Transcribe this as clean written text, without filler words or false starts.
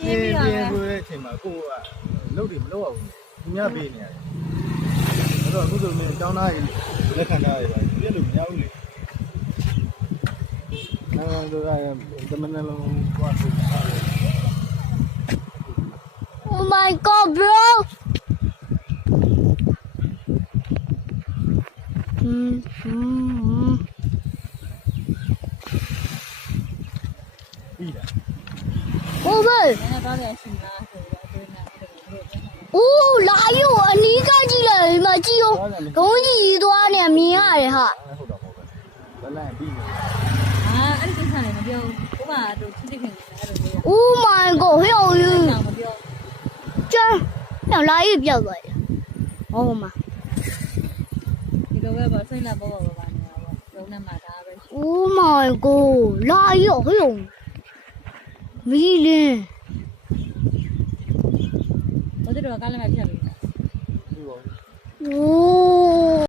ပြင်းဆိုတဲ့အချိန်မှာကိုကလုပ်တယ်မလုပ်အောင်သူများပေးနေရတယ်အဲ့တော့အခုဆိုရင်အကြောင်းသားကြီးလက်ခံထားရတယ်ပြည့်လို့မရဘူးလေအဲ့တော့တမန်လုံးကွာဆို Oh my god, bro. Over. Oh, layo, ani ka ji la, ma ji yo. Dong ji yi twa ne myinရတယ်ဟာ ဟုတ်တော့ဟုတ်ပဲလမ်းပြီးနေ အဲ့ဒီကိစ္စလည်းမပြောဘူးဥမာတို့ချစ်ခင်တယ်အဲ့လိုမျိုး Oh my god, ဟဲ့အောင်ယူ မပြော ကျန်ညလာရေးပြောက်သွားတယ်ဟောမှာ ဒီလိုပဲပေါ့စိတ်နဲ့ပေါ့နေတာပေါ့လုံးနဲ့မှဒါပဲ Oh my god လာရောဟဲ့အောင်မီလင်း ဘယ်လိုတော့ကားလည်းမဖြတ်လို့ ပြီးပါဘူး Oh